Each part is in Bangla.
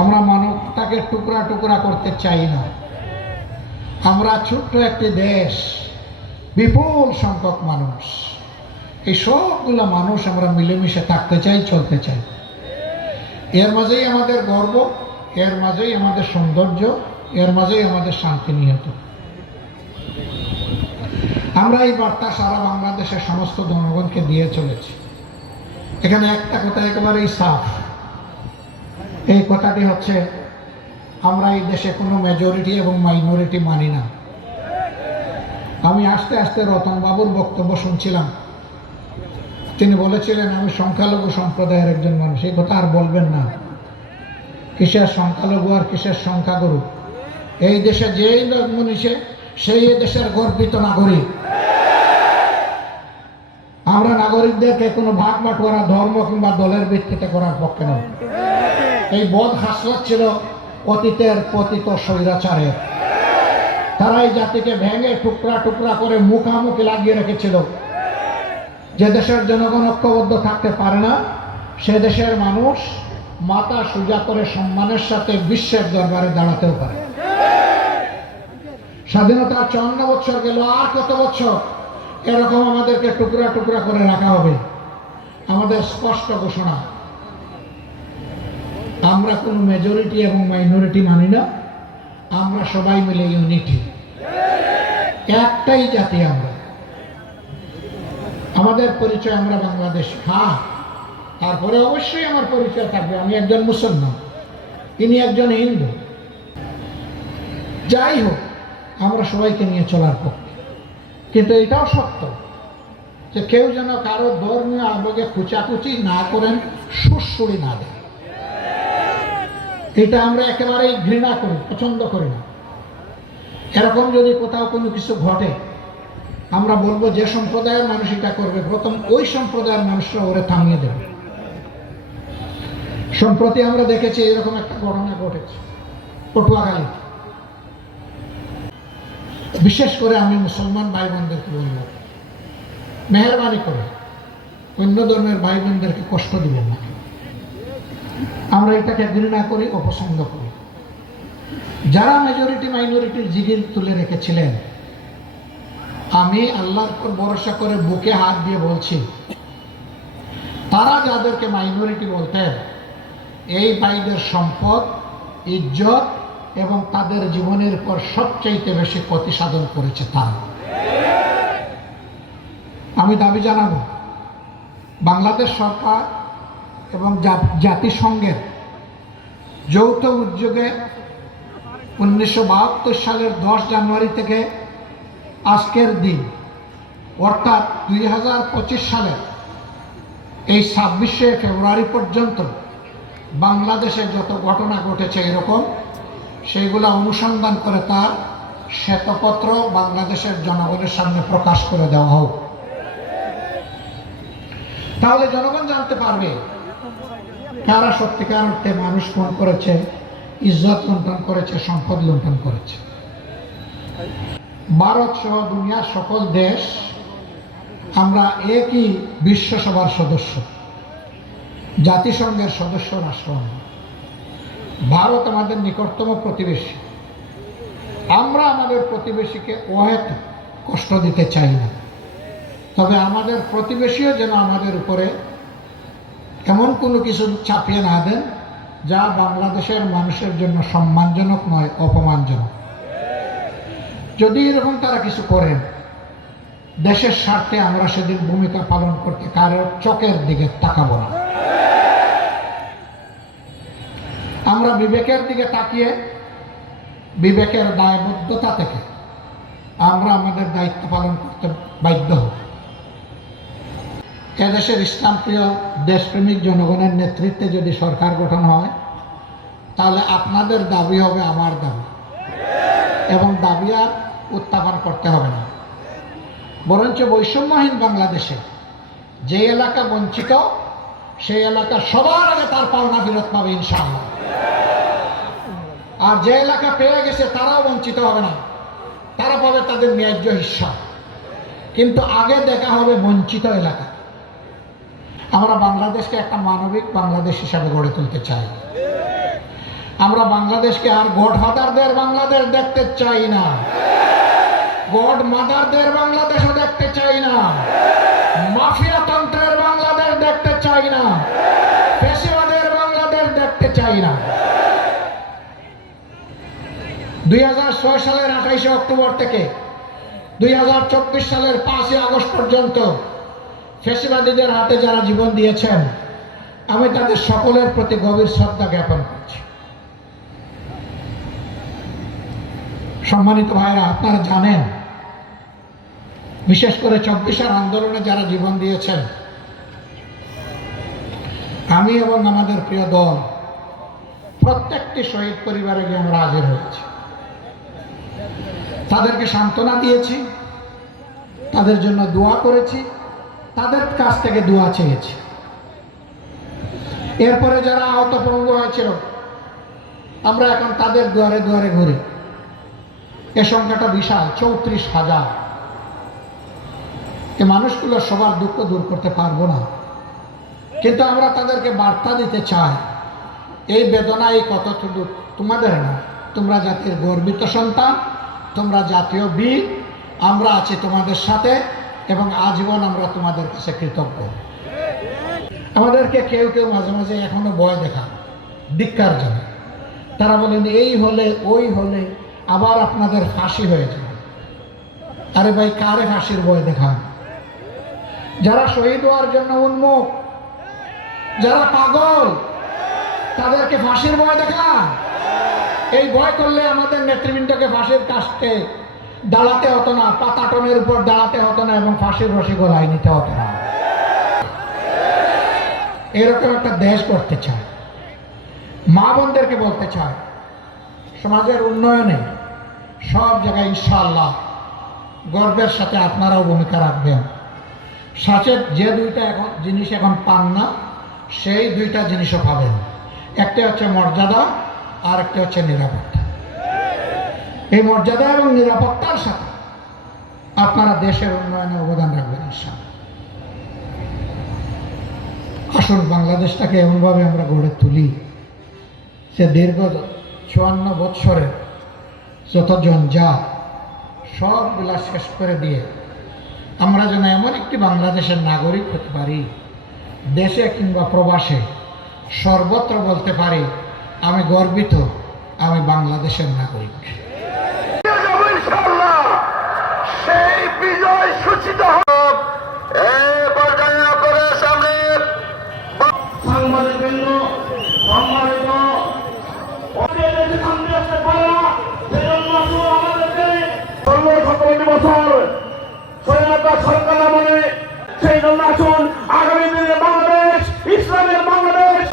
আমরা মানবতাকে টুকরা টুকরা করতে চাই না। আমরা ছোট্ট একটি দেশ, বিপুল সংখ্যক মানুষ, এই সবগুলো মানুষ আমরা মিলেমিশে থাকতে চাই, চলতে চাই। এর মাঝেই আমাদের গর্ব, এর মাঝেই আমাদের সৌন্দর্য, এর মাঝেই আমাদের শান্তি নিহত। আমরা এই বার্তা সারা বাংলাদেশের সমস্ত জনগণকে দিয়ে চলেছি। এখানে একটা কথা একেবারেই সাফ, এই কথাটি হচ্ছে আমরা এই দেশে কোনো মেজরিটি এবং মাইনরিটি মানি না। আমি আস্তে আস্তে রতনবাবুর বক্তব্য শুনছিলাম, তিনি বলেছিলেন আমি সংখ্যালঘু সম্প্রদায়ের একজন মানুষ। এই কথা আর বলবেন না। কিসের সংখ্যালঘু আর কিসের সংখ্যাগুরু? এই দেশে যেই জন্ম নিছে সেই দেশের গর্বিত নাগরিক। আমরা নাগরিকদেরকে কোনো ভাগ বাটোয়ারা ধর্ম কিংবা দলের ভিত্তিতে করার পক্ষে নয়। এই বদ হাসরাত ছিল অতীতের পতিত স্বৈরাচারের। তারা এই জাতিকে ভেঙে টুকরা টুকরা করে মুখামুখি লাগিয়ে রেখেছিল। যে দেশের জনগণ ঐক্যবদ্ধ থাকতে পারে না, সে দেশের মানুষ মাথা সোজা করে সম্মানের সাথে বিশ্বের দরবারে দাঁড়াতেও পারে। স্বাধীনতার 54 বছর গেল, আর কত বছর এরকম আমাদেরকে টুকরা টুকরা করে রাখা হবে? আমাদের স্পষ্ট ঘোষণা, আমরা কোনো মেজরিটি এবং মাইনরিটি মানি না। আমরা সবাই মিলে ইউনিটি, একটাই জাতি আমরা। আমাদের পরিচয় আমরা বাংলাদেশ। হ্যাঁ, তারপরে অবশ্যই আমার পরিচয় থাকবে আমি একজন মুসলমান, তিনি একজন হিন্দু। যাই হোক, আমরা সবাইকে নিয়ে চলার পক্ষে। কিন্তু এটাও সত্য যে কেউ যেন কারো ধর্মীয় আবেগে খুচাকুচি না করেন, সুরসুরি না দেন। এটা আমরা একেবারেই ঘৃণা করি, পছন্দ করি না। এরকম যদি কোথাও কোনো কিছু ঘটে, আমরা বলবো যে সম্প্রদায়ের মানুষ এটা করবে, প্রথম ওই সম্প্রদায়ের মানুষরা ওরে থামিয়ে দেবে। সম্প্রতি আমরা দেখেছি এরকম একটা ঘটনা ঘটেছে পটুয়াখালীতে। বিশেষ করে আমি মুসলমান ভাই বোনদেরকে বলব, মেহরবানি করে অন্য ধর্মের ভাই বোনদেরকে কষ্ট দিবেন না। আমরা এটাকে ঘৃণা করি, অপছন্দ করি। যারা মেজরিটি মাইনরিটির জিগির তুলে রেখেছিলেন, আমি আল্লাহর উপর ভরসা করে বুকে হাত দিয়ে বলছি, তারা যাদেরকে মাইনরিটি বলতেন, এই ভাইদের সম্পদ, ইজ্জত এবং তাদের জীবনের উপর সবচাইতে বেশি ক্ষতি সাধন করেছে তারা। আমি দাবি জানাবো, বাংলাদেশ সরকার এবং জাতিসংঘের যৌথ উদ্যোগে 1972 সালের 10 জানুয়ারি থেকে আজকের দিন অর্থাৎ 2025 সালের এই 26শে ফেব্রুয়ারি পর্যন্ত বাংলাদেশে যত ঘটনা ঘটেছে এরকম, সেইগুলো অনুসন্ধান করে তার শ্বেতপত্র বাংলাদেশের জনগণের সামনে প্রকাশ করে দেওয়া হোক। তাহলে জনগণ জানতে পারবে কারা সত্যিকার অর্থে মানুষ খুন করেছে, ইজ্জত লুণ্ঠন করেছে, সম্পদ লুণ্ঠন করেছে। ভারত সহ দুনিয়ার সকল দেশ আমরা একই বিশ্বসভার সদস্য, জাতিসংঘের সদস্য রাষ্ট্র। ভারত আমাদের নিকটতম প্রতিবেশী। আমরা আমাদের প্রতিবেশীকে অহেতুক কষ্ট দিতে চাই না। তবে আমাদের প্রতিবেশীও যেন আমাদের উপরে এমন কোনো কিছু চাপিয়ে না দেন যা বাংলাদেশের মানুষের জন্য সম্মানজনক নয়, অপমানজনক। যদি এরকম তারা কিছু করেন, দেশের স্বার্থে আমরা সেদিন ভূমিকা পালন করতে কারোর চোখের দিকে তাকাবো না। আমরা বিবেকের দিকে তাকিয়ে বিবেকের দায়বদ্ধতা থেকে আমরা আমাদের দায়িত্ব পালন করতে বাধ্য হব। এদেশের ইসলামপ্রিয় দেশপ্রেমিক জনগণের নেতৃত্বে যদি সরকার গঠন হয়, তাহলে আপনাদের দাবি হবে আমার দাবি, এবং দাবি আর উত্থাপন করতে হবে না। বরঞ্চ বৈষম্যহীন বাংলাদেশে যে এলাকা বঞ্চিত, সেই এলাকা সবার আগে তার পাওনা ফেরত পাবে ইনশাআল্লাহ। আর যে এলাকা পেয়ে গেছে তারাও বঞ্চিত হবে না, তারা পাবে তাদের ন্যায্য হিস্সা। কিন্তু আগে দেখা হবে বঞ্চিত এলাকা। আমরা বাংলাদেশকে একটা মানবিক বাংলাদেশ হিসাবে গড়ে তুলতে চাই। আমরা বাংলাদেশকে আর গডফাদারদের বাংলাদেশ দেখতে চাই না, গড মাদারদের বাংলাদেশও দেখতে চাই না, মাফিয়া তন্ত্রের বাংলাদেশ দেখতে চাই না, পেশিবাদের বাংলাদেশ দেখতে চাই না। 2006 সালের 28 অক্টোবর থেকে 2024 সালের 5 আগস্ট পর্যন্ত ফ্যাসিবাদীদের হাতে যারা জীবন দিয়েছেন, আমি তাদের সকলের প্রতি গভীর শ্রদ্ধা জ্ঞাপন করছি। সম্মানিত ভাইরা, আপনারা জানেন, বিশেষ করে 24 আন্দোলনে যারা জীবন দিয়েছেন, আমি এবং আমাদের প্রিয় দল প্রত্যেকটি শহীদ পরিবারে গিয়ে আমরা হাজির হয়েছি, তাদেরকে সান্ত্বনা দিয়েছি, তাদের জন্য দোয়া করেছি, তাদের কাছ থেকে দোয়া চেয়েছি। এরপরে যারা আহত পঙ্গু হয়েছিল, আমরা এখন তাদের দুয়ারে দুয়ারে ঘুরি। এ সংখ্যাটা বিশাল, 34,000। এই মানুষগুলো সবার দুঃখ দূর করতে পারবো না, কিন্তু আমরা তাদেরকে বার্তা দিতে চাই, এই বেদনা, এই কতটুকু তোমাদের না, তোমরা জাতির গর্বিত সন্তান, তোমরা জাতীয় বীর, আমরা আছি তোমাদের সাথে এবং আজীবন আমরা তোমাদের কাছে কৃতজ্ঞ। আমাদেরকে কেউ কেউ মাঝে মাঝে এখনো ভয় দেখান, ধিক্কার জানে। তারা বলেন এই হলে ওই হলে আবার আপনাদের ফাঁসি হয়ে যাবে। আরে ভাই, কারে ফাঁসির ভয় দেখান? যারা শহীদ হওয়ার জন্য উন্মুখ, যারা পাগল, তাদেরকে ফাঁসির ভয় দেখান। এই ভয় করলে আমাদের নেতৃবৃন্দকে ফাঁসির কাস্টে দাঁড়াতে হতো না, পাতাটনের উপর দাঁড়াতে হতো না এবং ফাঁসির রশি গলায় নিতে হতো না। এরকম একটা দেশ করতে চায়। মা বোনদেরকে বলতে চায়, সমাজের উন্নয়নে সব জায়গায় ইনশাআল্লাহ গর্বের সাথে আপনারাও ভূমিকা রাখবেন। সাথে যে দুইটা জিনিস এখন পান না, সেই দুইটা জিনিসও পাবেন। একটা হচ্ছে মর্যাদা, আর একটা হচ্ছে নিরাপত্তা। এই মর্যাদা এবং নিরাপত্তার সাথে আপনারা দেশের উন্নয়নে অবদান রাখবেন ইনশাআল্লাহ। আসুন বাংলাদেশটাকে এমনভাবে আমরা গড়ে তুলি যে দীর্ঘ 54 বৎসরের যত জঞ্জাল সবগুলা শেষ করে দিয়ে আমরা যেন এমন একটি বাংলাদেশের নাগরিক হতে পারি, দেশে কিংবা প্রবাসে সর্বত্র বলতে পারি, আমি গর্বিত, আমি বাংলাদেশের নাগরিক। সেই বিজয় সূচিত হোক। সামনে সাংবাদিকবৃন্দ, সম্মানিত সরকার আমলে সেই জন্য আসুন আগামী দিনে বাংলাদেশ ইসলামের বাংলাদেশ।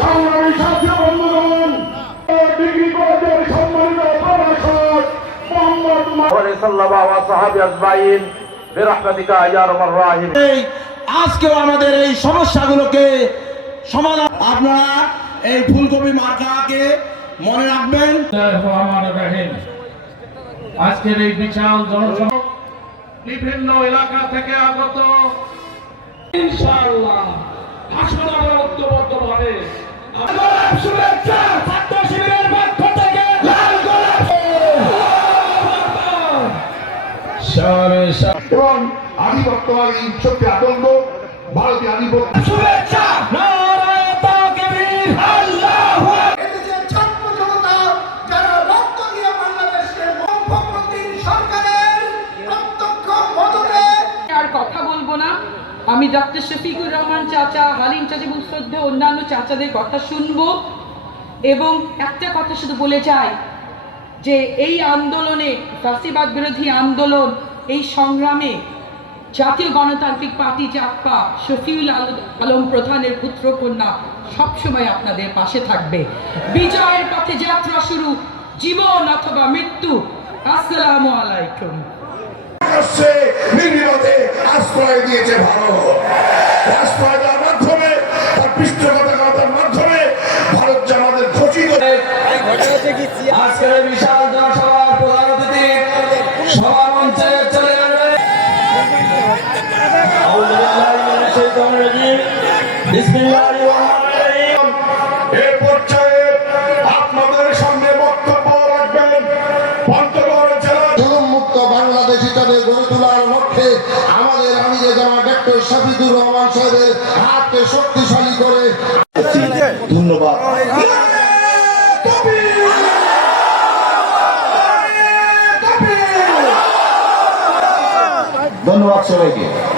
সংগ্রামী ছাত্র বন্ধুগণ, ডিগ্রি কলেজের সম্মানিত প্রভাষক আজকেও আমাদের এই সমস্যাগুলোকে সমাধান, আপনারা এই ফুলকপি মার্কাকে মনে রাখবেন। আজকের এই বিশাল জনসভা বিভিন্ন এলাকা থেকে আগত, ইনশাআল্লাহ হাসপাতালে ঐক্যবদ্ধভাবে শুভেচ্ছা ছাত্র শিবিরের পক্ষ থেকে লাল গোলাপ এবং আধিপত্যবাদী শক্তি আতঙ্ক, ভারতীয় আধিপত্য শুভেচ্ছা। কথা বলবো না, আমি ডক্টর শফিকুর রহমান চাচা, হালিম চাচা এবং শ্রদ্ধেয় অন্যান্য চাচাদের কথা শুনবো এবং একটা কথা শুধু বলে যাই যে এই আন্দোলনে, ফ্যাসিবাদ বিরোধী আন্দোলন, এই সংগ্রামে জাতীয় গণতান্ত্রিক পার্টি জাগপা শফিউল আলম প্রধানের পুত্রকন্যা সবসময় আপনাদের পাশে থাকবে। বিজয়ের পথে যাত্রা শুরু, জীবন অথবা মৃত্যু। আসসালামু আলাইকুম। নির্বিবাদে আশ্রয় দিয়েছে ভারত। আশ্রয় দেওয়ার মাধ্যমে, তার পৃষ্ঠপোষকতার মাধ্যমে ভারত যে আমাদের খচিত। আজকের বিশাল জনসভার প্রধান অতিথি সভা মঞ্চে চলে যাবে। বিসমিল্লাহির রহমানির রহিম। এ পর্যায়ে আমাদের আমিরে জামাত ডক্টর শফিকুর রহমান সাহেবের হাতকে শক্তিশালী করে। ধন্যবাদ। ধন্যবাদ সবাইকে।